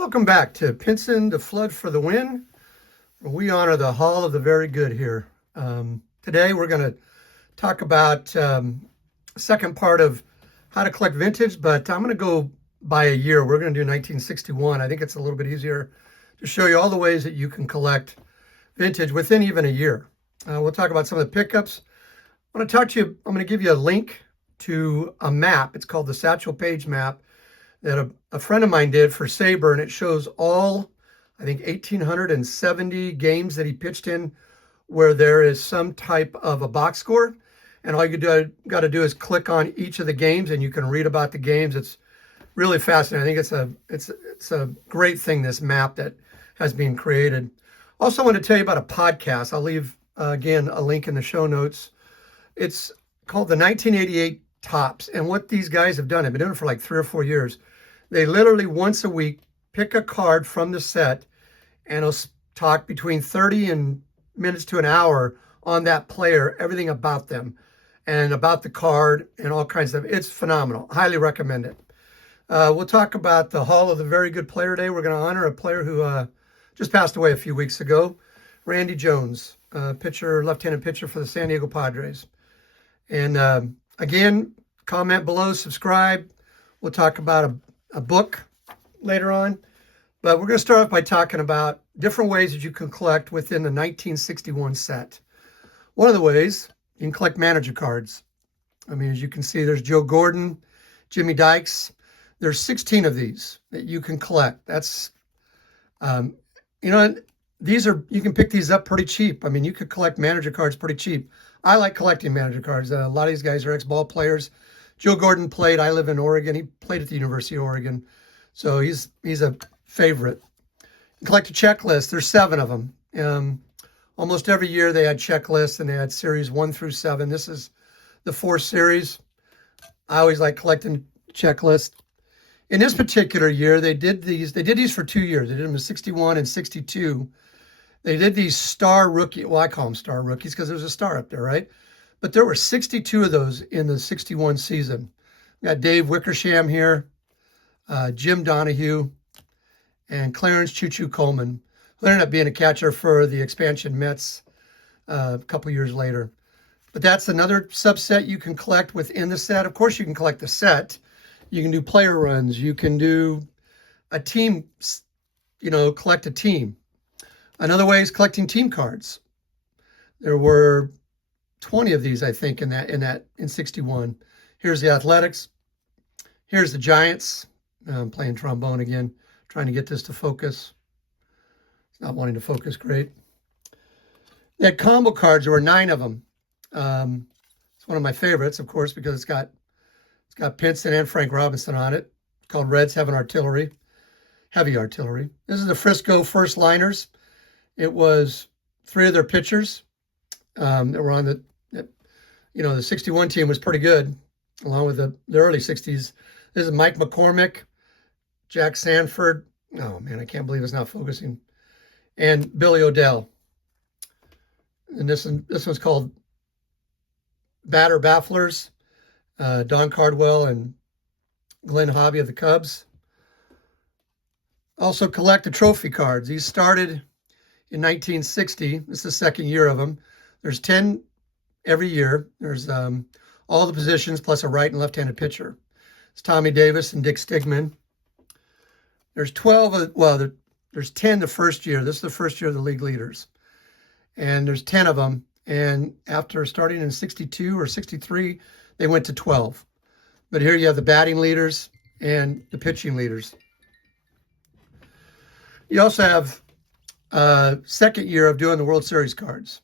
Welcome back to Pinson to Flood for the Win, where we honor the Hall of the Very Good here. Today we're going to talk about the second part of how to collect vintage, but I'm going to go by a year. We're going to do 1961. I think it's a little bit easier to show you all the ways that you can collect vintage within even a year. We'll talk about some of the pickups. I want to talk to you, I'm going to give you a link to a map. It's called the Satchel Paige map that a friend of mine did for Sabre, and it shows all, I think, 1,870 games that he pitched in where there is some type of a box score. And all you got to do is click on each of the games, and you can read about the games. It's really fascinating. I think it's a great thing, this map that has been created. Also, I want to tell you about a podcast. I'll leave, again, a link in the show notes. It's called the 1988 Tops. And what these guys have done, I've been doing it for like 3 or 4 years. They literally once a week pick a card from the set and it'll talk between 30 minutes to an hour on that player, everything about them and about the card and all kinds of, it's phenomenal. Highly recommend it. We'll talk about the Hall of the Very Good Player today. We're going to honor a player who just passed away a few weeks ago, Randy Jones, pitcher, left-handed pitcher for the San Diego Padres. And again, comment below, subscribe. We'll talk about a book later on. But we're going to start off by talking about different ways that you can collect within the 1961 set. One of the ways, you can collect manager cards. I mean, as you can see, there's Joe Gordon, Jimmy Dykes. There's 16 of these that you can collect. That's, these are, you can pick these up pretty cheap. I mean, you could collect manager cards pretty cheap. I like collecting manager cards. A lot of these guys are ex-ball players. Joe Gordon played. I live in Oregon. He played at the University of Oregon. So he's a favorite. Collect a checklist. There's 7 of them. Almost every year they had checklists, and they had series 1 through 7. This is the 4th series. I always like collecting checklists. In this particular year, they did these for 2 years. They did them in 61 and 62. They did these star rookie, well, I call them star rookies because there's a star up there, right? But there were 62 of those in the 61 season. We got Dave Wickersham here, Jim Donahue, and Clarence Choo-Choo Coleman, who ended up being a catcher for the expansion Mets a couple years later. But that's another subset you can collect within the set. Of course, you can collect the set. You can do player runs. You can do a team, collect a team. Another way is collecting team cards. There were 20 of these, I think, in 61. Here's the Athletics. Here's the Giants. I'm playing trombone again, trying to get this to focus. It's not wanting to focus great. They had combo cards. There were 9 of them. It's one of my favorites, of course, because it's got Pinson and Frank Robinson on it. It's called Reds Heavy Artillery. This is the Frisco First Liners. It was 3 of their pitchers that were on the 61 team was pretty good, along with the early 60s. This is Mike McCormick, Jack Sanford. Oh, man, I can't believe it's not focusing. And Billy Odell. And this one's called Batter Bafflers. Don Cardwell and Glenn Hobby of the Cubs. Also collect the trophy cards. These started in 1960. This is the second year of them. There's 10 every year. There's all the positions plus a right and left-handed pitcher. It's Tommy Davis and Dick Stigman. There's 12, there's 10 the first year. This is the first year of the league leaders. And there's 10 of them. And after starting in 62 or 63, they went to 12. But here you have the batting leaders and the pitching leaders. You also have second year of doing the World Series cards.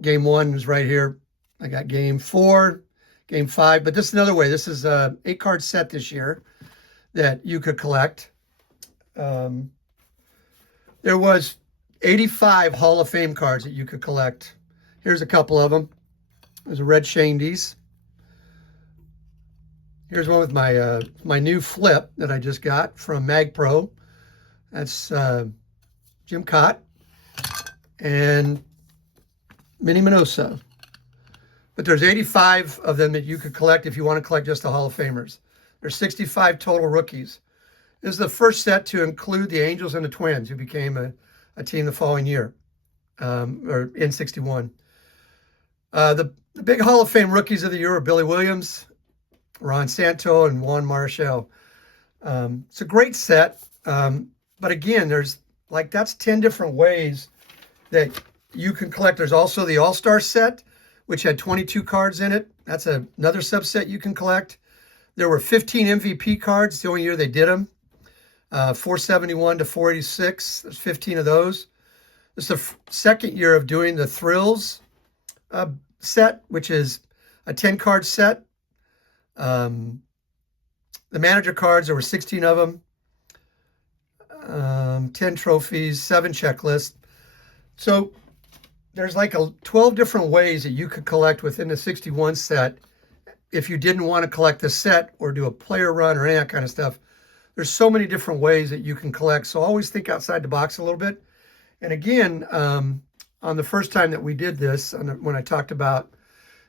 Game 1 is right here. I got game 4, game 5. But this is another way. This is a 8-card set this year that you could collect. There was 85 Hall of Fame cards that you could collect. Here's a couple of them. There's a red Shandies. Here's one with my new flip that I just got from Mag Pro. That's Jim Cott and Minnie Minoso. But there's 85 of them that you could collect if you want to collect just the Hall of Famers. There's 65 total rookies. This is the first set to include the Angels and the Twins, who became a team the following year, or in 61. The big Hall of Fame rookies of the year are Billy Williams, Ron Santo, and Juan Marichal. It's a great set, but again, that's 10 different ways that you can collect. There's also the All-Star set, which had 22 cards in it. That's another subset you can collect. There were 15 MVP cards the only year they did them. 471 to 486. There's 15 of those. It's the second year of doing the Thrills set, which is a 10-card set. The manager cards, there were 16 of them. 10 trophies, 7 checklists. So there's like 12 different ways that you could collect within the 61 set if you didn't want to collect the set or do a player run or any of that kind of stuff. There's so many different ways that you can collect. So always think outside the box a little bit. And again, on the first time that we did this, when I talked about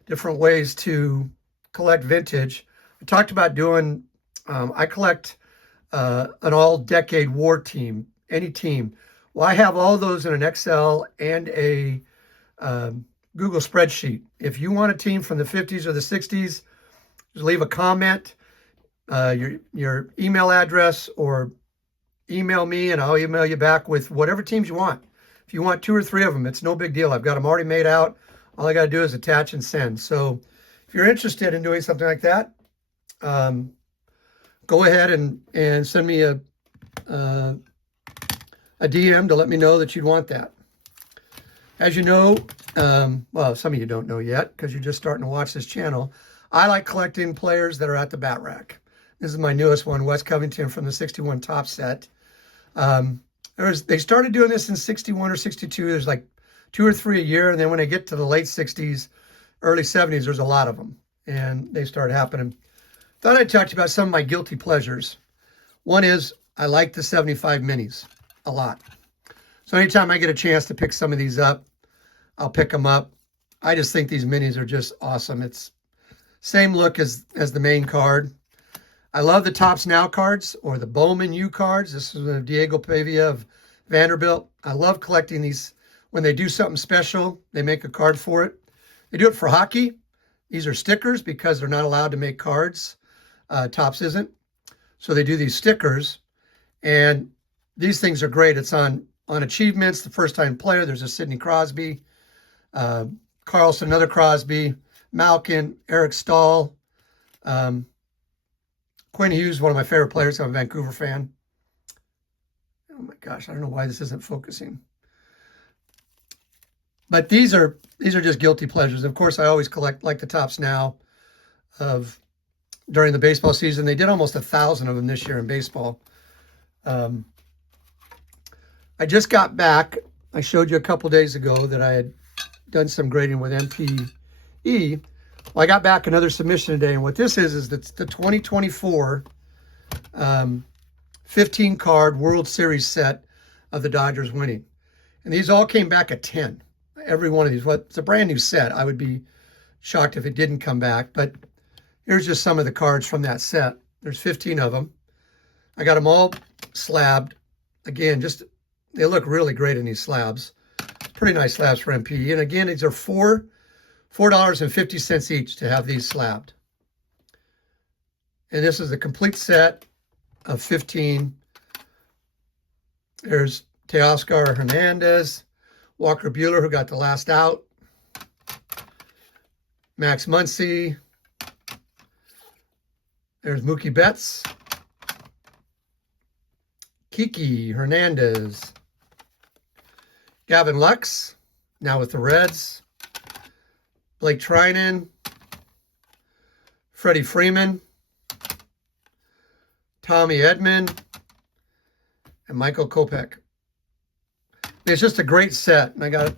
different ways to collect vintage, I talked about doing, I collect an all-decade war team, any team. Well, I have all those in an Excel and a Google spreadsheet. If you want a team from the 50s or the 60s, just leave a comment, your email address, or email me and I'll email you back with whatever teams you want. If you want 2 or 3 of them, it's no big deal. I've got them already made out. All I got to do is attach and send. So if you're interested in doing something like that, go ahead and send me a DM to let me know that you'd want that. As you know, well, some of you don't know yet because you're just starting to watch this channel. I like collecting players that are at the bat rack. This is my newest one, Wes Covington from the 61 top set. They started doing this in 61 or 62. There's like 2 or 3 a year. And then when they get to the late 60s, early 70s, there's a lot of them. And they start happening. Thought I'd talk to you about some of my guilty pleasures. One is I like the 75 minis a lot. So anytime I get a chance to pick some of these up, I'll pick them up. I just think these minis are just awesome. It's same look as the main card. I love the Topps Now cards or the Bowman U cards. This is Diego Pavia of Vanderbilt. I love collecting these. When they do something special, they make a card for it. They do it for hockey. These are stickers because they're not allowed to make cards. Topps isn't. So they do these stickers. And these things are great. It's on achievements, the first-time player. There's a Sidney Crosby, Carlson, another Crosby, Malkin, Eric Stahl, Quinn Hughes, one of my favorite players. I'm a Vancouver fan. Oh my gosh, I don't know why this isn't focusing. But these are just guilty pleasures. Of course, I always collect like the Topps Now during the baseball season. They did almost 1,000 of them this year in baseball. I just got back. I showed you a couple days ago that I had done some grading with MPE. Well, I got back another submission today, and what this is the 2024 15-card World Series set of the Dodgers winning. And these all came back at 10. Every one of these. Well, it's a brand new set. I would be shocked if it didn't come back, but here's just some of the cards from that set. There's 15 of them. I got them all slabbed. Again, they look really great in these slabs. Pretty nice slabs for MPE. And again, these are $4.50 each to have these slabbed. And this is the complete set of 15. There's Teoscar Hernandez, Walker Buehler, who got the last out, Max Muncy. There's Mookie Betts, Kiki Hernandez, Gavin Lux, now with the Reds, Blake Trinan, Freddie Freeman, Tommy Edman, and Michael Kopech. It's just a great set, and I got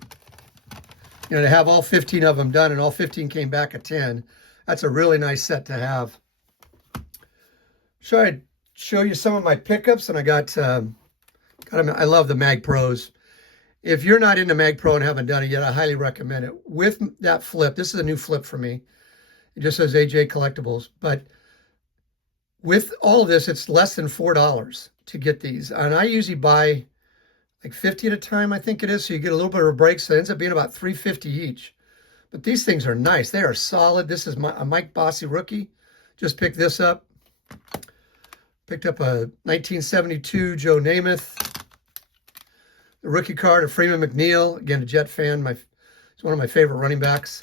to have all 15 of them done, and all 15 came back at 10. That's a really nice set to have. So I'd show you some of my pickups, and I got I love the Mag Pros. If you're not into Mag Pro and haven't done it yet, I highly recommend it. With that flip, this is a new flip for me. It just says AJ Collectibles, but With all of this, it's less than $4 to get these. And I usually buy like 50 at a time, I think it is. So you get a little bit of a break. So it ends up being about $3.50 each. But these things are nice. They are solid. This is a Mike Bossy rookie. Just picked this up. Picked up a 1972 Joe Namath. The rookie card of Freeman McNeil. Again, a Jet fan. He's one of my favorite running backs.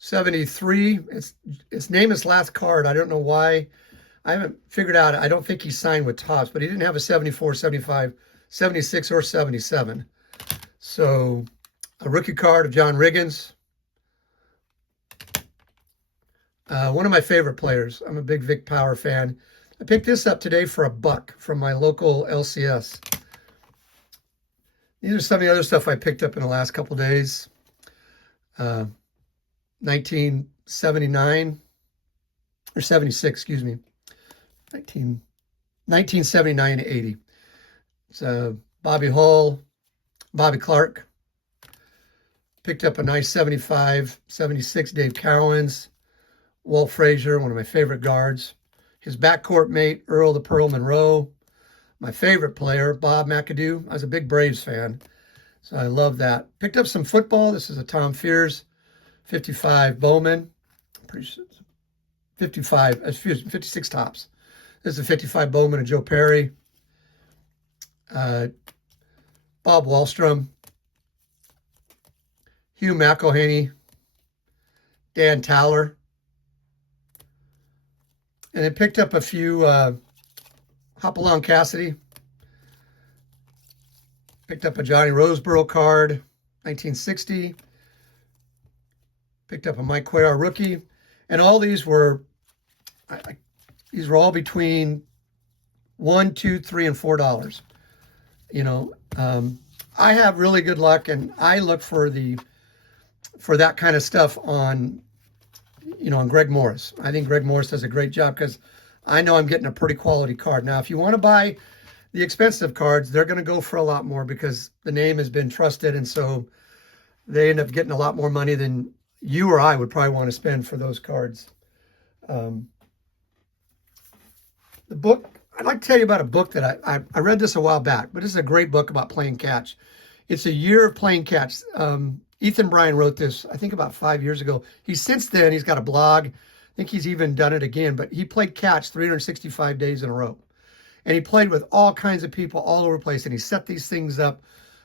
73. It's Namath's last card. I don't know why. I haven't figured out. I don't think he signed with Topps, but he didn't have a 74, 75, 76, or 77. So a rookie card of John Riggins. One of my favorite players. I'm a big Vic Power fan. I picked this up today for $1 from my local LCS. These are some of the other stuff I picked up in the last couple days. 1979 or 76, excuse me. 1979 to 80. It's Bobby Hull, Bobby Clark. Picked up a nice 75, 76 Dave Cowens. Walt Frazier, one of my favorite guards. His backcourt mate, Earl the Pearl Monroe. My favorite player, Bob McAdoo. I was a big Braves fan, so I love that. Picked up some football. This is a Tom Fears 55 Bowman. Pretty sure 56 Topps. This is a 55 Bowman of Joe Perry. Bob Wallstrom. Hugh McElhaney. Dan Towler. And I picked up a few Hopalong Cassidy. Picked up a Johnny Roseboro card, 1960. Picked up a Mike Cuellar rookie. And all these were, these were all between $1, $2, $3, and $4. You know, I have really good luck, and I look for that kind of stuff on, you know, on Greg Morris. I think Greg Morris does a great job because I know I'm getting a pretty quality card. Now, if you want to buy the expensive cards, they're going to go for a lot more because the name has been trusted, and so they end up getting a lot more money than you or I would probably want to spend for those cards. The book, I'd like to tell you about a book that I read this a while back, but this is a great book about playing catch. It's a year of playing catch. Ethan Bryan wrote this, I think, about 5 years ago. Since then, he's got a blog. I think he's even done it again, but he played catch 365 days in a row. And he played with all kinds of people all over the place, and he set these things up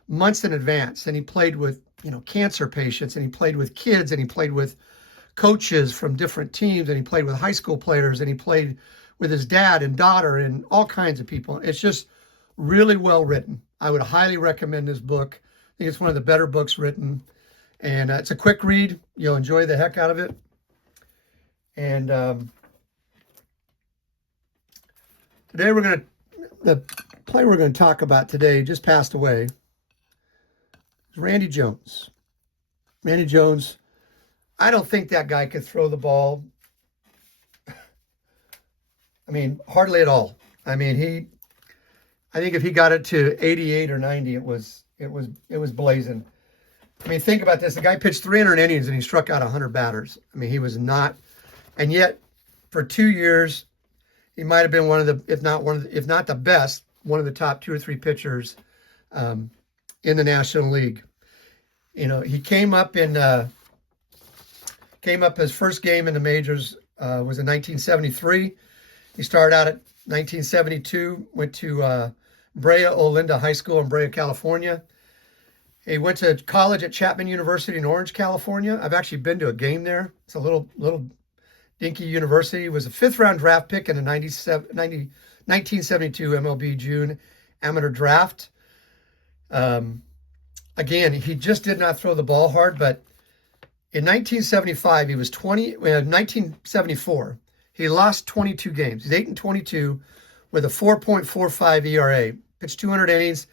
months in advance. And he played with, you know, cancer patients, and he played with kids, and he played with coaches from different teams, and he played with high school players, and he played with his dad and daughter and all kinds of people. It's just really well written. I would highly recommend this book. I think it's one of the better books written. And it's a quick read. You'll enjoy the heck out of it. And today the player we're going to talk about today just passed away. It's Randy Jones. Randy Jones, I don't think that guy could throw the ball. I mean, hardly at all. I mean, I think if he got it to 88 or 90, it was blazing. I mean, think about this. The guy pitched 300 innings and he struck out 100 batters. I mean, he was not, and yet for 2 years, he might have been one of the, if not the best, one of the top 2 or 3 pitchers in the National League. You know, he came up his first game in the majors was in 1973. He started out at 1972, went to Brea Olinda High School in Brea, California. He went to college at Chapman University in Orange, California. I've actually been to a game there. It's a little dinky university. He was a 5th-round draft pick in the 1972 MLB June amateur draft. Again, he just did not throw the ball hard, but in 1975, he was 1974, he lost 22 games. He's 8-22 with a 4.45 ERA. Pitched 200 innings.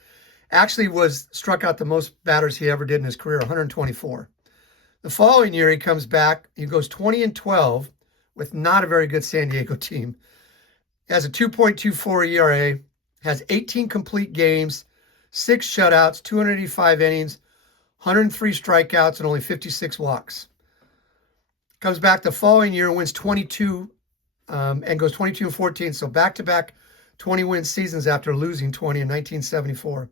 Actually struck out the most batters he ever did in his career, 124. The following year, he comes back. He goes 20-12 with not a very good San Diego team. Has a 2.24 ERA, has 18 complete games, 6 shutouts, 285 innings, 103 strikeouts, and only 56 walks. Comes back the following year, wins 22 and goes 22-14. So back-to-back 20-win seasons after losing 20 in 1974.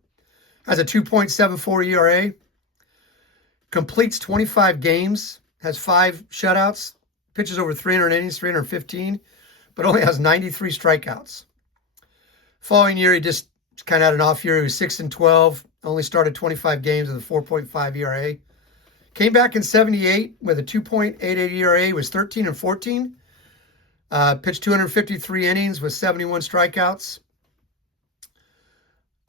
Has a 2.74 ERA. Completes 25 games. Has 5 shutouts. Pitches over 300 innings, 315, but only has 93 strikeouts. Following year, he just kind of had an off year. He was 6-12. Only started 25 games with a 4.5 ERA. Came back in 78 with a 2.88 ERA. He was 13-14. Pitched 253 innings with 71 strikeouts.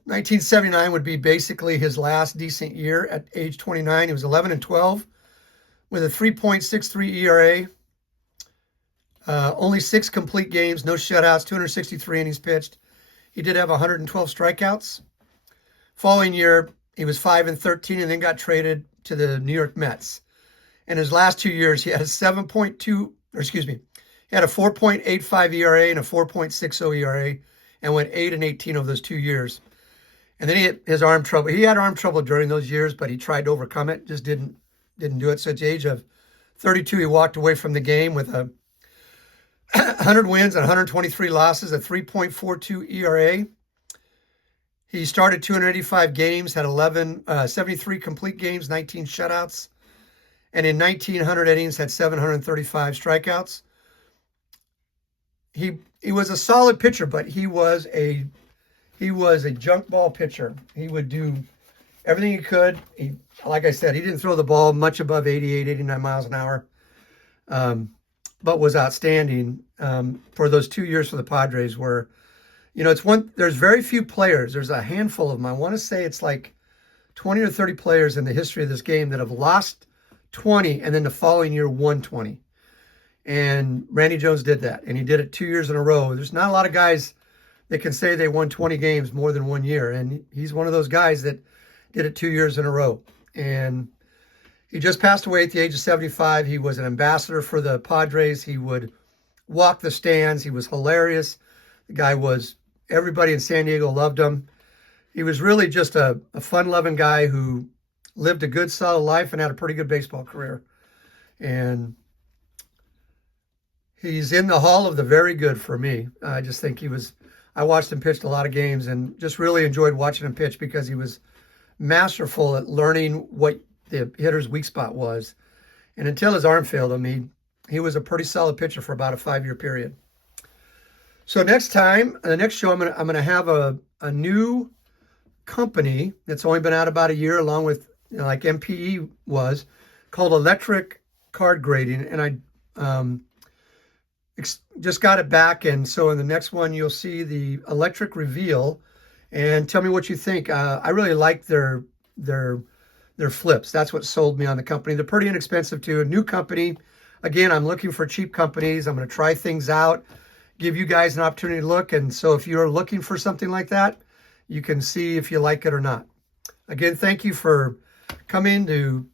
1979 would be basically his last decent year at age 29. He was 11-12 with a 3.63 ERA. Only 6 complete games, no shutouts, 263 innings pitched. He did have 112 strikeouts. Following year, he was 5-13 and then got traded to the New York Mets. In his last 2 years, he had a 4.85 ERA and a 4.60 ERA and went 8-18 over those 2 years. And then he had his arm trouble. He had arm trouble during those years, but he tried to overcome it, just didn't do it. So at the age of 32, he walked away from the game with a 100 wins and 123 losses, a 3.42 ERA. He started 285 games, had 73 complete games, 19 shutouts, and in 1,900 innings had 735 strikeouts. He was a solid pitcher, but he was a junk ball pitcher. He would do everything he could. Like I said, he didn't throw the ball much above 88, 89 miles an hour. But was outstanding for those 2 years for the Padres where, there's very few players. There's a handful of them. I want to say it's like 20 or 30 players in the history of this game that have lost 20 and then the following year won 20. And Randy Jones did that, and he did it 2 years in a row. There's not a lot of guys that can say they won 20 games more than 1 year, and he's one of those guys that did it 2 years in a row. And he just passed away at the age of 75. He was an ambassador for the Padres. He would walk the stands. He was hilarious. The guy everybody in San Diego loved him. He was really just a fun-loving guy who lived a good, solid life and had a pretty good baseball career. And he's in the Hall of the Very Good for me. I just think I watched him pitch a lot of games and just really enjoyed watching him pitch because he was masterful at learning what the hitter's weak spot was. And until his arm failed him, he was a pretty solid pitcher for about a 5-year period. So the next show, I'm gonna have a new company that's only been out about a year, along with like MPE was, called Electric Card Grading, and I just got it back. And so in the next one, you'll see the Electric Reveal, and tell me what you think. I really like their flips. That's what sold me on the company. They're pretty inexpensive too. A new company. Again, I'm looking for cheap companies. I'm going to try things out, give you guys an opportunity to look. And so if you're looking for something like that, you can see if you like it or not. Again, thank you for coming to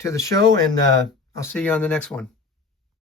the show, and I'll see you on the next one.